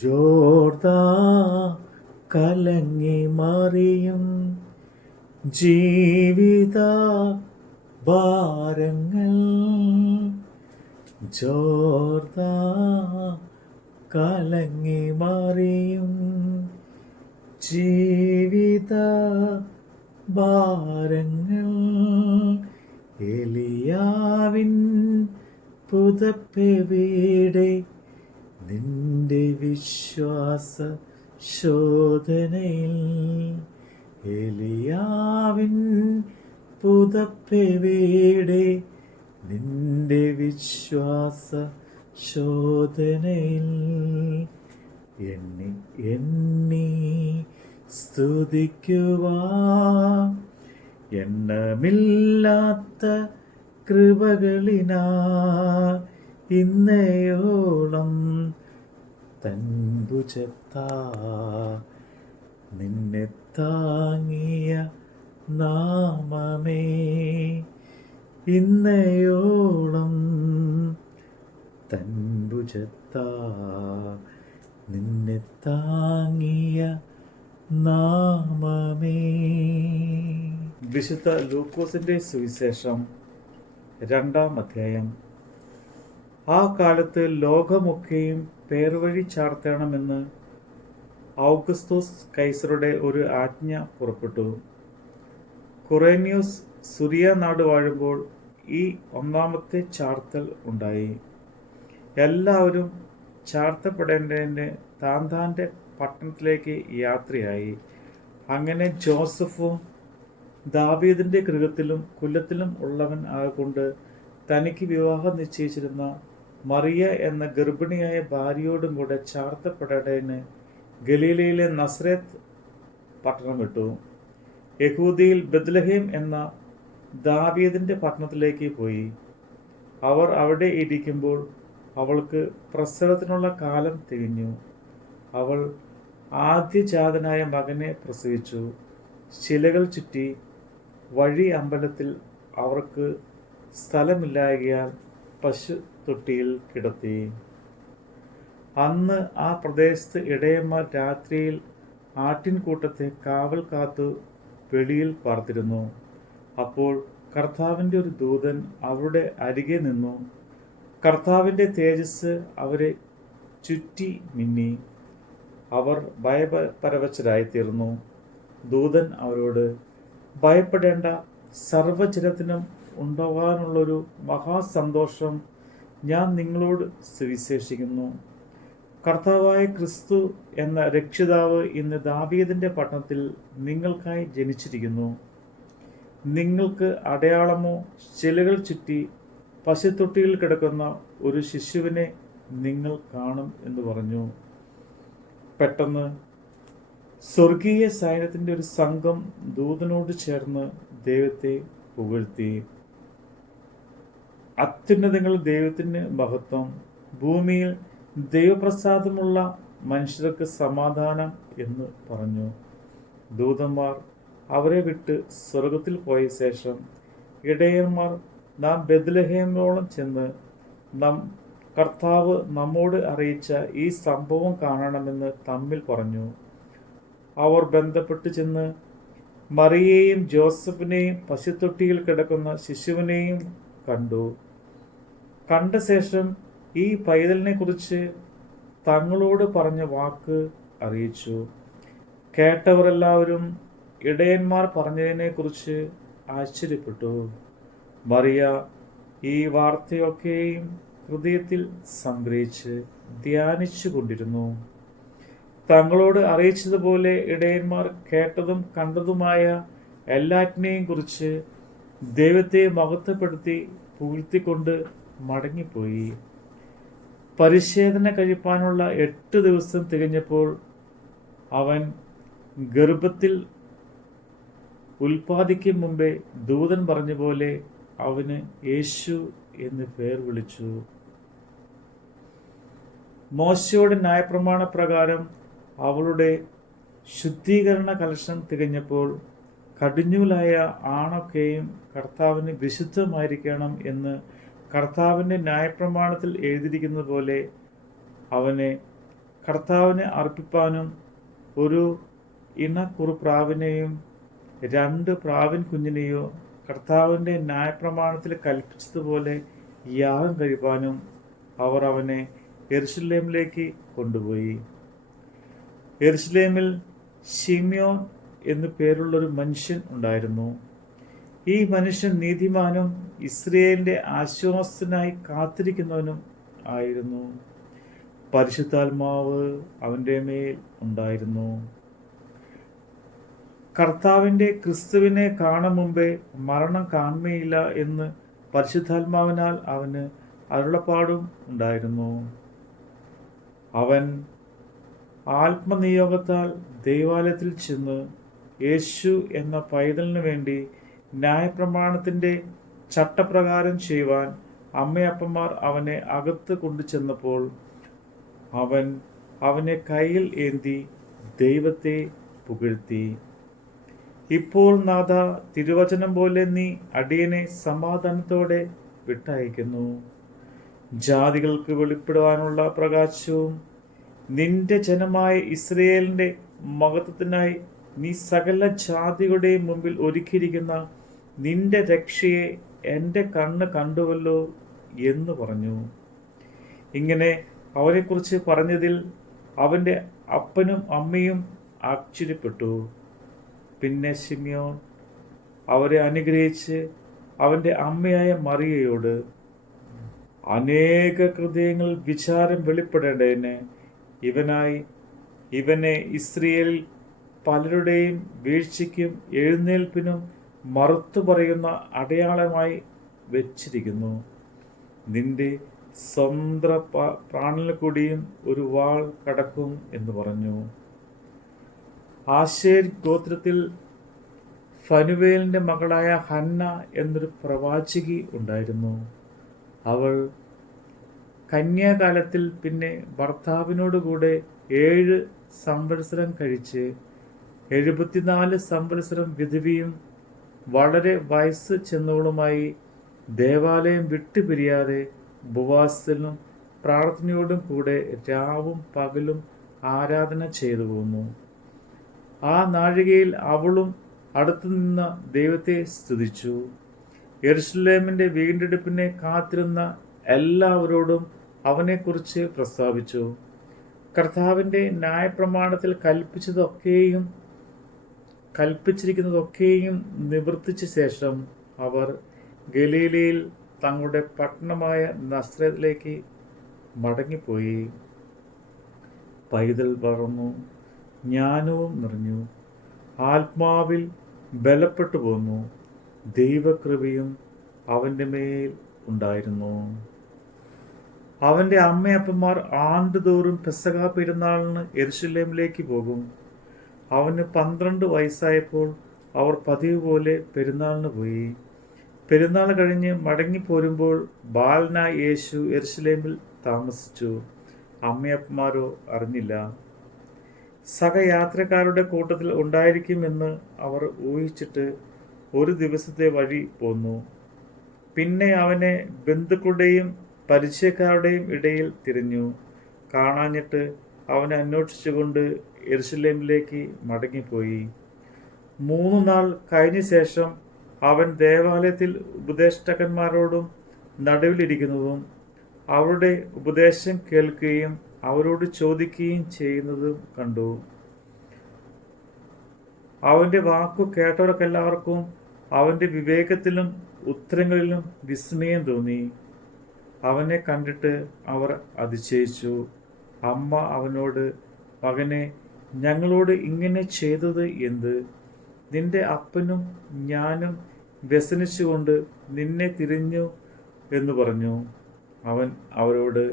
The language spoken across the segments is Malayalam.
ജോർദാ കലങ്ങി മറിയും ജീവിത ഭാരങ്ങൾ. ജോർദാ കലങ്ങി മറിയും ജീവിത ഭാരങ്ങൾ. എലിയാവിൻ പുതപ്പെവിടെ നിന്റെ വിശ്വാസ ശോധനയിൽ. എലിയാവിൻ പുതപ്പെവിടെ നിന്റെ വിശ്വാസ ശോധനയിൽ. എണ്ണി എണ്ണി സ്തുതിക്കുവാൻ എണ്ണമില്ലാത്ത കൃപകളിനാ ഇന്നയോളം തൻ ഭുജത്താ നിന്നെ താങ്ങിയ നാമമേ. ഇന്നയോളം തൻ ഭുജത്താ നിന്നെ താങ്ങിയ നാമമേ. വിശുദ്ധ ലൂക്കോസിന്റെ സുവിശേഷം 2-ാം അധ്യായം. ആ കാലത്ത് ലോകമൊക്കെയും പേർവഴി ചാർത്തണമെന്ന് ഔഗസ്തോസ് കൈസറുടെ ഒരു ആജ്ഞ പുറപ്പെട്ടു. കുറേന്യോസ് സുറിയ നാട് വാഴുമ്പോൾ ഈ 1-ാമത്തെ ചാർത്തൽ ഉണ്ടായി. എല്ലാവരും ചാർത്തപ്പെടേണ്ടതിന് താന്താൻ്റെ പട്ടണത്തിലേക്ക് യാത്രയായി. അങ്ങനെ ജോസഫും ദാവീദിന്റെ ഗൃഹത്തിലും കുലത്തിലും ഉള്ളവൻ ആകൊണ്ട് തനിക്ക് വിവാഹം നിശ്ചയിച്ചിരുന്ന മറിയ എന്ന ഗർഭിണിയായ ഭാര്യയോടും കൂടെ ചാർത്തപ്പെടേണ്ടതിന് ഗലീലയിലെ നസറേത്ത് പട്ടണം വിട്ടു. യഹൂദിയിൽ ബെത്ലഹേം എന്ന ദാവീദിന്റെ പട്ടണത്തിലേക്ക് പോയി. അവർ അവിടെ ഇരിക്കുമ്പോൾ അവൾക്ക് പ്രസവത്തിനുള്ള കാലം തികഞ്ഞു. അവൾ ആദ്യജാതനായ മകനെ പ്രസവിച്ചു. ശിലകൾ ചുറ്റി വഴി അമ്പലത്തിൽ അവർക്ക് സ്ഥലമില്ലായകയാൽ പശു തൊട്ടിയിൽ കിടത്തി. അന്ന് ആ പ്രദേശത്ത് ഇടയന്മാർ രാത്രിയിൽ ആട്ടിൻകൂട്ടത്തെ കാവൽ കാത്തു വെളിയിൽ പാർത്തിരുന്നു. അപ്പോൾ കർത്താവിൻ്റെ ഒരു ദൂതൻ അവരുടെ അരികെ നിന്നു. കർത്താവിൻ്റെ തേജസ് അവരെ ചുറ്റി മിന്നി. അവർ ഭയപരവശരായിത്തീർന്നു. ദൂതൻ അവരോട്, ഭയപ്പെടേണ്ട, സർവ്വജനത്തിനും ഉണ്ടാകാനുള്ളൊരു മഹാസന്തോഷം ഞാൻ നിങ്ങളോട് സുവിശേഷിക്കുന്നു. കർത്താവായ ക്രിസ്തു എന്ന രക്ഷിതാവ് ഇന്ന് ദാവീദിന്റെ പട്ടണത്തിൽ നിങ്ങൾക്കായി ജനിച്ചിരിക്കുന്നു. നിങ്ങൾക്ക് അടയാളമോ ശിലകൾ ചുറ്റി പശുത്തൊട്ടിയിൽ കിടക്കുന്ന ഒരു ശിശുവിനെ നിങ്ങൾ കാണും എന്ന് പറഞ്ഞു. പെട്ടെന്ന് സ്വർഗീയ സൈന്യത്തിന്റെ ഒരു സംഘം ദൂതനോട് ചേർന്ന് ദൈവത്തെ പുകഴ്ത്തി. അത്യുന്നതങ്ങളിൽ ദൈവത്തിന് മഹത്വം, ഭൂമിയിൽ ദൈവപ്രസാദമുള്ള മനുഷ്യർക്ക് സമാധാനം എന്ന് പറഞ്ഞു. ദൂതന്മാർ അവരെ വിട്ട് സ്വർഗത്തിൽ പോയ ശേഷം ഇടയന്മാർ നാം ബെത്ലഹേമോളം ചെന്ന് കർത്താവ് നമ്മോട് അറിയിച്ച ഈ സംഭവം കാണണമെന്ന് തമ്മിൽ പറഞ്ഞു. അവർ ബന്ധപ്പെട്ട് ചെന്ന് മറിയയെയും ജോസഫിനെയും പശുത്തൊട്ടിയിൽ കിടക്കുന്ന ശിശുവിനെയും കണ്ടു. കണ്ട ശേഷം ഈ പൈതലിനെ കുറിച്ച് തങ്ങളോട് പറഞ്ഞ വാക്ക് അറിയിച്ചു. കേട്ടവരെല്ലാവരും ഇടയന്മാർ പറഞ്ഞതിനെ കുറിച്ച് ആശ്ചര്യപ്പെട്ടു. മറിയ ഈ വാർത്തയൊക്കെയും ഹൃദയത്തിൽ സംഗ്രഹിച്ച് ധ്യാനിച്ചു കൊണ്ടിരുന്നു. തങ്ങളോട് അറിയിച്ചതുപോലെ ഇടയന്മാർ കേട്ടതും കണ്ടതുമായ എല്ലാറ്റിനെയും കുറിച്ച് ദൈവത്തെ മഹത്വപ്പെടുത്തി പുകഴ്ത്തിക്കൊണ്ട് മടങ്ങിപ്പോയി. പരിച്ഛേദന കഴിപ്പാനുള്ള 8 ദിവസം തികഞ്ഞപ്പോൾ അവൻ ഗർഭത്തിൽ ഉൽപ്പാദിക്കും മുമ്പേ ദൂതൻ പറഞ്ഞ പോലെ അവന് യേശു എന്ന് പേർ വിളിച്ചു. മോശയുടെ ന്യായപ്രമാണ പ്രകാരം അവളുടെ ശുദ്ധീകരണ കലശം തികഞ്ഞപ്പോൾ കടിഞ്ഞൂലായ ആണൊക്കെയും കർത്താവിന് വിശുദ്ധമായിരിക്കണം എന്ന് കർത്താവിൻ്റെ ന്യായപ്രമാണത്തിൽ എഴുതിയിരിക്കുന്നത് പോലെ അവനെ കർത്താവിനെ അർപ്പിപ്പാനും ഒരു ഇണക്കുറുപ്രാവിനെയും 2 പ്രാവിൻ കുഞ്ഞിനെയോ കർത്താവിൻ്റെ ന്യായപ്രമാണത്തിൽ കൽപ്പിച്ചതുപോലെ യാഗം കഴിപ്പാനും അവർ അവനെ യെരുശലേമിലേക്ക് കൊണ്ടുപോയി. യെരുശലേമിൽ ശിമ്യോൻ എന്നു പേരുള്ളൊരു മനുഷ്യൻ ഉണ്ടായിരുന്നു. ഈ മനുഷ്യൻ നീതിമാനും ഇസ്രയേലിന്റെ ആശ്വാസത്തിനായി കാത്തിരിക്കുന്നവനും ആയിരുന്നു. പരിശുദ്ധാത്മാവ് അവൻ്റെ മേൽ ഉണ്ടായിരുന്നു. കർത്താവിൻ്റെ ക്രിസ്തുവിനെ കാണും മുമ്പേ മരണം കാണുകയില്ല എന്ന് പരിശുദ്ധാത്മാവിനാൽ അവന് അരുളപ്പാടും ഉണ്ടായിരുന്നു. അവൻ ആത്മനിയോഗത്താൽ ദൈവാലയത്തിൽ ചെന്ന് യേശു എന്ന പൈതലിനു വേണ്ടി ന്യായപ്രമാണത്തിൻ്റെ ചട്ടപ്രകാരം ചെയ്യുവാൻ അമ്മയപ്പന്മാർ അവനെ അകത്ത് കൊണ്ടുചെന്നപ്പോൾ അവൻ അവനെ കയ്യിൽ ഏന്തി ദൈവത്തെ പുകഴ്ത്തി. ഇപ്പോൾ നാഥ, തിരുവചനം പോലെ നീ അടിയനെ സമാധാനത്തോടെ വിട്ടയക്കുന്നു. ജാതികൾക്ക് വെളിപ്പെടുവാനുള്ള പ്രകാശവും നിന്റെ ജനമായ ഇസ്രയേലിന്റെ മഹത്വത്തിനായി നീ സകല ജാതികളുടെയും മുമ്പിൽ ഒരുക്കിയിരിക്കുന്ന നിന്റെ രക്ഷയെ എൻ്റെ കണ്ണ് കണ്ടുവല്ലോ എന്ന് പറഞ്ഞു. ഇങ്ങനെ അവനെക്കുറിച്ച് പറഞ്ഞതിൽ അവൻ്റെ അപ്പനും അമ്മയും ആശ്ചര്യപ്പെട്ടു. പിന്നെ ശിമ്യോൻ അവരെ അനുഗ്രഹിച്ച് അവൻ്റെ അമ്മയായ മറിയയോട്, അനേക ഹൃദയങ്ങൾ വിചാരം വെളിപ്പെടേണ്ടതിന് ഇവനെ ഇസ്രയേലിൽ പലരുടെയും വീഴ്ചയ്ക്കും എഴുന്നേൽപ്പിനും മറുത്തു പറയുന്ന അടയാളമായി വെച്ചിരിക്കുന്നു. നിന്റെ സ്വന്തം പ്രാണനിൽ കൂടിയും ഒരു വാൾ കടക്കും എന്ന് പറഞ്ഞു. ആശേർ ഗോത്രത്തിൽ ഫനുവേലിന്റെ മകളായ ഹന്ന എന്നൊരു പ്രവാചകി ഉണ്ടായിരുന്നു. അവൾ കന്യാകാലത്തിൽ പിന്നെ ഭർത്താവിനോടുകൂടെ 7 സംവത്സരം കഴിച്ച് 74 സംവത്സരം വിധവിയും വളരെ വയസ്സ് ചെന്നവളുമായി ദേവാലയം വിട്ടുപിരിയാതെ ഉപവാസത്തിലും പ്രാർത്ഥനയോടും കൂടെ രാവും പകലും ആരാധന ചെയ്തു പോന്നു. ആ നാഴികയിൽ അവളും അടുത്തുനിന്ന ദൈവത്തെ സ്തുതിച്ചു. യെരുശലേമിന്റെ വീണ്ടെടുപ്പിനെ കാത്തിരുന്ന എല്ലാവരോടും അവനെക്കുറിച്ച് പ്രസ്താവിച്ചു. കർത്താവിൻ്റെ ന്യായപ്രമാണത്തിൽ കൽപ്പിച്ചിരിക്കുന്നതൊക്കെയും നിവർത്തിച്ച ശേഷം അവർ ഗലീലയിൽ തങ്ങളുടെ പട്ടണമായ നസ്രത്തിലേക്ക് മടങ്ങിപ്പോയി. പൈതൽ വളർന്നു, ജ്ഞാനവും നിറഞ്ഞു, ആത്മാവിൽ ബലപ്പെട്ടു പോന്നു, ദൈവകൃപയും അവൻ്റെ മേൽ ഉണ്ടായിരുന്നു. അവൻ്റെ അമ്മയപ്പന്മാർ ആണ്ടുതോറും പെസഹ പെരുന്നാളിന് യെരുശലേമിലേക്ക് പോകും. അവന് 12 വയസ്സായപ്പോൾ അവർ പതിവ് പോലെ പെരുന്നാളിന് പോയി. പെരുന്നാൾ കഴിഞ്ഞ് മടങ്ങിപ്പോരുമ്പോൾ ബാലനായ യേശു യെരുശലേമിൽ താമസിച്ചു. അമ്മയപ്പന്മാരോ അറിഞ്ഞില്ല. സഹയാത്രക്കാരുടെ കൂട്ടത്തിൽ ഉണ്ടായിരിക്കുമെന്ന് അവർ ഊഹിച്ചിട്ട് ഒരു ദിവസത്തെ വഴി പോന്നു. പിന്നെ അവനെ ബന്ധുക്കളുടെയും പരിചയക്കാരുടെയും ഇടയിൽ തിരഞ്ഞു. കാണാഞ്ഞിട്ട് അവനെ അന്വേഷിച്ചുകൊണ്ട് യെരുശലേമിലേക്ക് മടങ്ങിപ്പോയി. 3 നാൾ കഴിഞ്ഞ ശേഷം അവൻ ദേവാലയത്തിൽ ഉപദേഷ്ടാക്കന്മാരോടും നടുവിലിരിക്കുന്നതും അവരുടെ ഉപദേശം കേൾക്കുകയും അവരോട് ചോദിക്കുകയും ചെയ്യുന്നതും കണ്ടു. അവൻ്റെ വാക്കു കേട്ടവർക്കെല്ലാവർക്കും അവൻ്റെ വിവേകത്തിലും ഉത്തരങ്ങളിലും വിസ്മയം തോന്നി. അവനെ കണ്ടിട്ട് അവർ അതിശയിച്ചു. അമ്മ അവനോട്, മകനെ, ഞങ്ങളോട് ഇങ്ങനെ ചെയ്തത് എന്ത്? നിന്റെ അപ്പനും ഞാനും വ്യസനിച്ചുകൊണ്ട് നിന്നെ തിരിഞ്ഞു എന്ന് പറഞ്ഞു. അവൻ അവരോട്,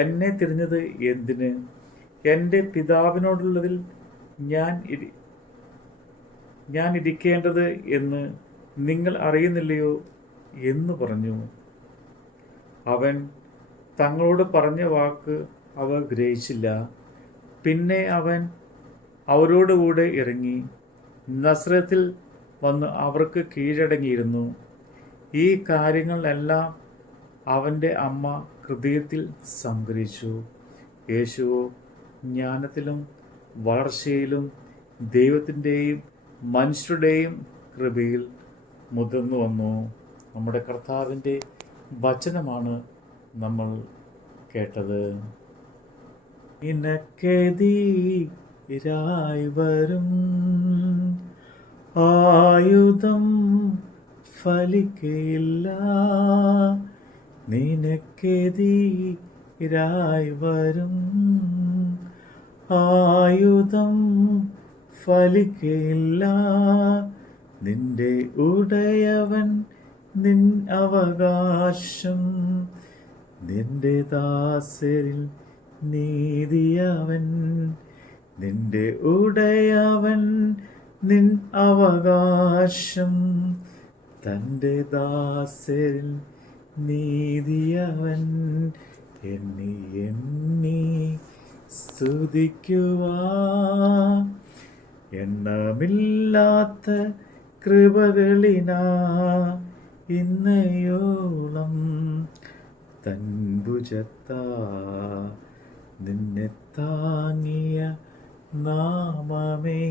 എന്നെ തിരിഞ്ഞത് എന്തിന്? എൻ്റെ പിതാവിനോടുള്ളതിൽ ഞാൻ ഇരിക്കേണ്ടത് എന്ന് നിങ്ങൾ അറിയുന്നില്ലയോ എന്ന് പറഞ്ഞു. അവൻ തങ്ങളോട് പറഞ്ഞ വാക്ക് അവർ ഗ്രഹിച്ചില്ല. പിന്നെ അവൻ അവരോടുകൂടെ ഇറങ്ങി നസ്രത്തിൽ വന്ന് അവർക്ക് കീഴടങ്ങിയിരുന്നു. ഈ കാര്യങ്ങളെല്ലാം അവൻ്റെ അമ്മ ഹൃദയത്തിൽ സംഗ്രഹിച്ചു. യേശുവോ ജ്ഞാനത്തിലും വളർച്ചയിലും ദൈവത്തിൻ്റെയും മനുഷ്യരുടെയും കൃപയിൽ മുതിർന്നു വന്നു. നമ്മുടെ കർത്താവിൻ്റെ വചനമാണ് നമ്മൾ കേട്ടത്. നിനക്കെതിരായി വരും ആയുധം ഫലിക്കയില്ല. നിനക്കെതിരായി വരും ആയുധം ഫലിക്കയില്ല. നിന്റെ ഉടയവൻ നിൻ അവകാശം, നിന്റെ ദാസരിൽ നീതിയവൻ. നിന്റെ ഉടയവൻ നിൻ അവകാശം, തൻ്റെ ദാസരിൽ നീതിയവൻ. എണ്ണി എണ്ണി സ്തുതിക്കുവാ എണ്ണമില്ലാത്ത കൃപകളിനാ ഇന്നയോളം തൻ ഭുജത്താ നിന്നെ താങ്ങിയ നാമമേ.